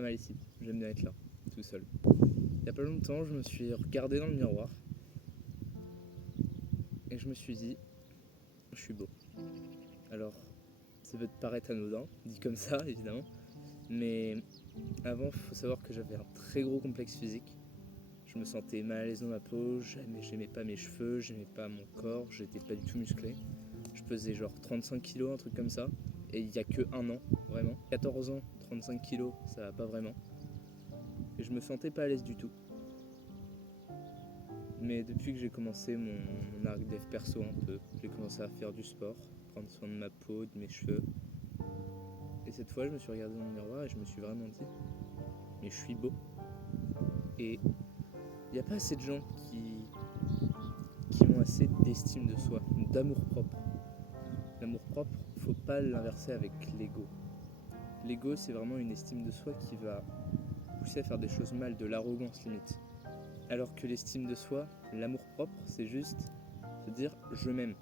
pas mal ici. J'aime bien être là, tout seul. Il y a pas longtemps, je me suis regardé dans le miroir et je me suis dit, je suis beau. Alors, ça peut te paraître anodin, dit comme ça, évidemment, mais avant, il faut savoir que j'avais un très gros complexe physique. Je me sentais mal à l'aise dans ma peau, j'aimais pas mes cheveux, j'aimais pas mon corps, j'étais pas du tout musclé. Je pesais genre 35 kilos, un truc comme ça, et il y a que un an, vraiment. 14 ans, 35 kilos, ça va pas vraiment. Et je me sentais pas à l'aise du tout. Mais depuis que j'ai commencé mon arc dev perso un peu, j'ai commencé à faire du sport, prendre soin de ma peau, de mes cheveux. Et cette fois, je me suis regardé dans le miroir et je me suis vraiment dit, mais je suis beau. Et il n'y a pas assez de gens qui ont assez d'estime de soi, d'amour propre. L'amour propre, faut pas l'inverser avec l'ego. L'ego, c'est vraiment une estime de soi qui va pousser à faire des choses mal, de l'arrogance limite. Alors que l'estime de soi, l'amour propre, c'est juste se dire je m'aime.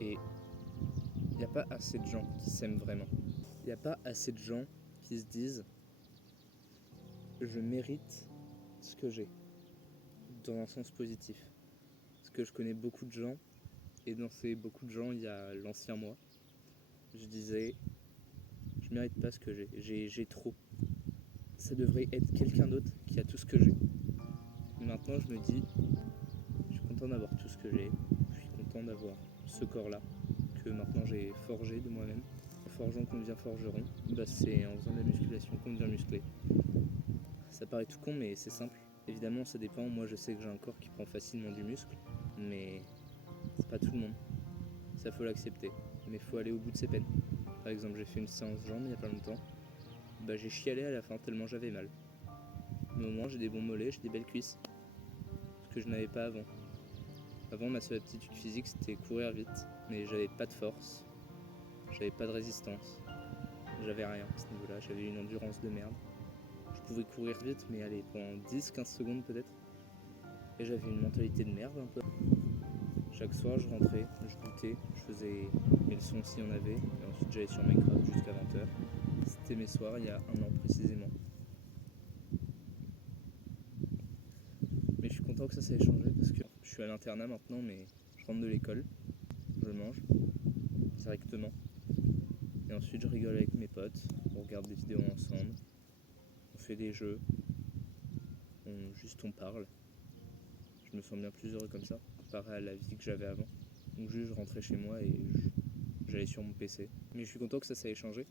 Et il n'y a pas assez de gens qui s'aiment vraiment. Il n'y a pas assez de gens qui se disent je mérite ce que j'ai, dans un sens positif. Parce que je connais beaucoup de gens, et dans ces beaucoup de gens, il y a l'ancien moi. Je disais je mérite pas ce que j'ai trop. Ça devrait être quelqu'un d'autre qui a tout ce que j'ai. Et maintenant, je me dis je suis content d'avoir tout ce que j'ai. Je suis content d'avoir ce corps-là que maintenant j'ai forgé de moi-même. En forgeant qu'on devient forgeron, c'est en faisant de la musculation qu'on devient musclé. Ça paraît tout con, mais c'est simple. Évidemment, ça dépend. Moi, je sais que j'ai un corps qui prend facilement du muscle, mais c'est pas tout le monde. Ça, faut l'accepter. Mais faut aller au bout de ses peines. Par exemple, j'ai fait une séance jambes il y a pas longtemps. J'ai chialé à la fin tellement j'avais mal. Mais au moins, j'ai des bons mollets, j'ai des belles cuisses. Ce que je n'avais pas avant. Avant, ma seule aptitude physique, c'était courir vite, mais j'avais pas de force, j'avais pas de résistance, j'avais rien à ce niveau-là, j'avais une endurance de merde. Je pouvais courir vite, mais allez, pendant 10-15 secondes peut-être. Et j'avais une mentalité de merde un peu. Chaque soir, je rentrais, je goûtais, je faisais mes leçons s'il y en avait, et ensuite j'allais sur Minecraft jusqu'à 20h. C'était mes soirs il y a un an précisément. Mais je suis content que ça ait changé parce que je suis à l'internat maintenant, mais je rentre de l'école, je mange directement. Et ensuite je rigole avec mes potes, on regarde des vidéos ensemble, on fait des jeux, on parle. Je me sens bien plus heureux comme ça, comparé à la vie que j'avais avant. Donc juste je rentrais chez moi et j'allais sur mon PC. Mais je suis content que ça ait changé.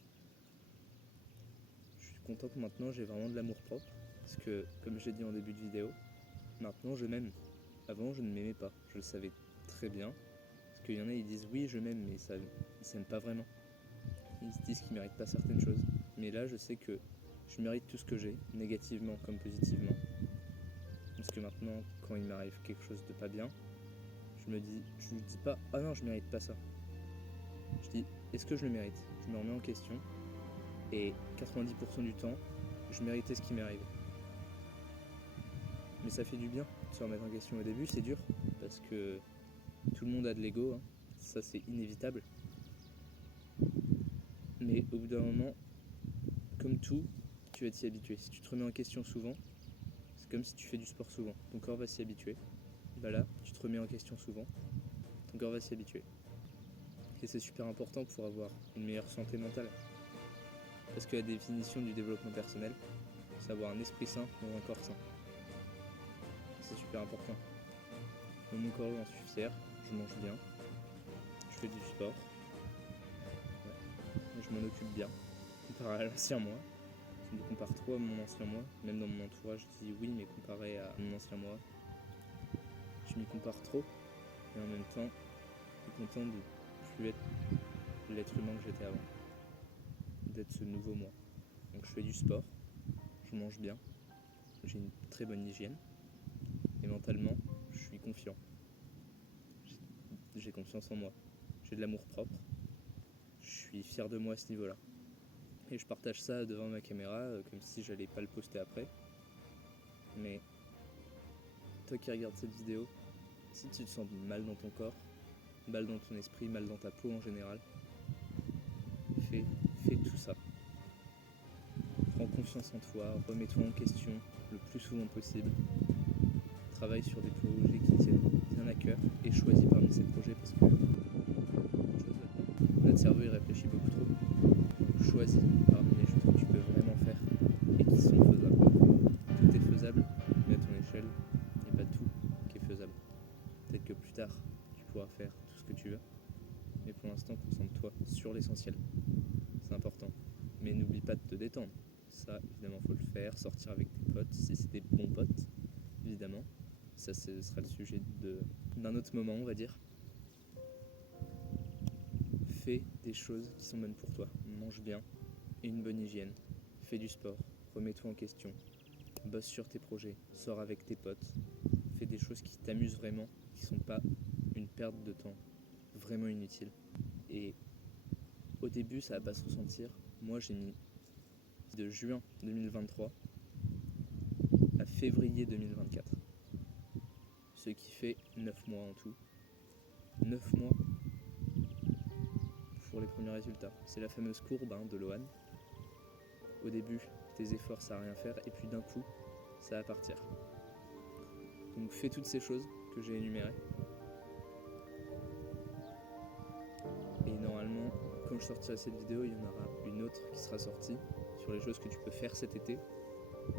Je suis content que maintenant j'ai vraiment de l'amour propre. Parce que, comme j'ai dit en début de vidéo, maintenant je m'aime. Avant je ne m'aimais pas, je le savais très bien. Parce qu'il y en a, ils disent oui je m'aime, mais ils s'aiment pas vraiment. Ils se disent qu'ils méritent pas certaines choses. Mais là je sais que je mérite tout ce que j'ai, négativement comme positivement. Parce que maintenant, quand il m'arrive quelque chose de pas bien, je me dis pas ah non je mérite pas ça. Je dis est-ce que je le mérite? Je me remets en question et 90% du temps, je méritais ce qui m'est arrivé. Mais ça fait du bien de se remettre en question au début, c'est dur parce que tout le monde a de l'ego, hein. Ça c'est inévitable. Mais au bout d'un moment, comme tout, tu vas t'y habituer. Si tu te remets en question souvent, c'est comme si tu fais du sport souvent. Ton corps va s'y habituer. Là, tu te remets en question souvent, ton corps va s'y habituer. Et c'est super important pour avoir une meilleure santé mentale. Parce que la définition du développement personnel, c'est avoir un esprit sain dans un corps sain. C'est super important. Dans mon corps, j'en suis fier, je mange bien, je fais du sport, je m'en occupe bien, comparé à l'ancien moi. Je me compare trop à mon ancien moi, même dans mon entourage, je dis oui, mais comparé à mon ancien moi, je m'y compare trop. Et en même temps, je suis content de plus être l'être humain que j'étais avant, d'être ce nouveau moi. Donc je fais du sport, je mange bien, j'ai une très bonne hygiène, et mentalement, je suis confiant. J'ai confiance en moi, j'ai de l'amour propre, je suis fier de moi à ce niveau-là. Et je partage ça devant ma caméra, comme si j'allais pas le poster après. Mais toi qui regardes cette vidéo, si tu te sens mal dans ton corps, mal dans ton esprit, mal dans ta peau en général, fais tout ça. Prends confiance en toi, remets-toi en question le plus souvent possible. Travaille sur des projets qui tiennent bien à cœur et choisis parmi ces projets parce que notre cerveau il réfléchit beaucoup trop. Choisis parmi les choses que tu peux vraiment faire et qui sont faisables. Tout est faisable, mais à ton échelle, il n'y a pas tout qui est faisable. Peut-être que plus tard, tu pourras faire tout ce que tu veux, mais pour l'instant, concentre-toi sur l'essentiel. C'est important. Mais n'oublie pas de te détendre. Ça, évidemment, faut le faire. Sortir avec tes potes, si c'est des bons potes, évidemment. Ça, ce sera le sujet d'un autre moment, on va dire. Fais des choses qui sont bonnes pour toi. Mange bien et une bonne hygiène. Fais du sport. Remets-toi en question. Bosse sur tes projets. Sors avec tes potes. Fais des choses qui t'amusent vraiment, qui sont pas une perte de temps vraiment inutile. Et au début, ça va pas se ressentir. Moi, j'ai mis de juin 2023 à février 2024. Ce qui fait 9 mois en tout. 9 mois pour les premiers résultats. C'est la fameuse courbe de Lohan. Au début, tes efforts, ça va rien faire, et puis d'un coup, ça va partir. Donc fais toutes ces choses que j'ai énumérées. Et normalement, quand je sortirai cette vidéo, il y en aura une autre qui sera sortie sur les choses que tu peux faire cet été,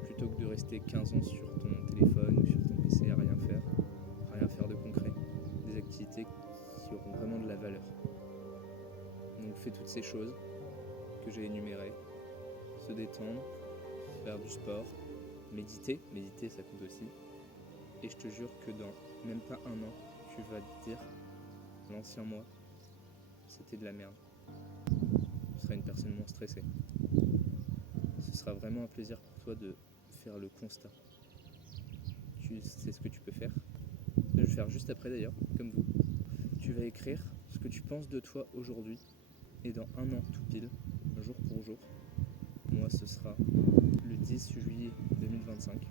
plutôt que de rester 15 ans sur ton téléphone ou sur ton PC à rien faire de concret, des activités qui auront vraiment de la valeur. Donc fais toutes ces choses que j'ai énumérées, se détendre, faire du sport, méditer ça compte aussi, et je te jure que dans même pas un an, tu vas te dire, l'ancien moi, c'était de la merde. Tu seras une personne moins stressée. Ce sera vraiment un plaisir pour toi de faire le constat. Tu sais ce que tu peux faire. Je vais le faire juste après d'ailleurs, comme vous. Tu vas écrire ce que tu penses de toi aujourd'hui et dans un an tout pile, jour pour jour. Moi ce sera le 10 juillet 2025.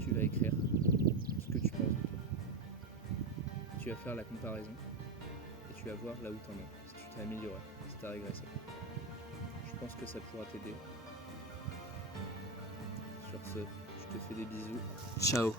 Tu vas écrire ce que tu penses de toi. Tu vas faire la comparaison et tu vas voir là où t'en es, si tu t'es amélioré, si t'as régressé. Je pense que ça pourra t'aider. Sur ce, je te fais des bisous. Ciao.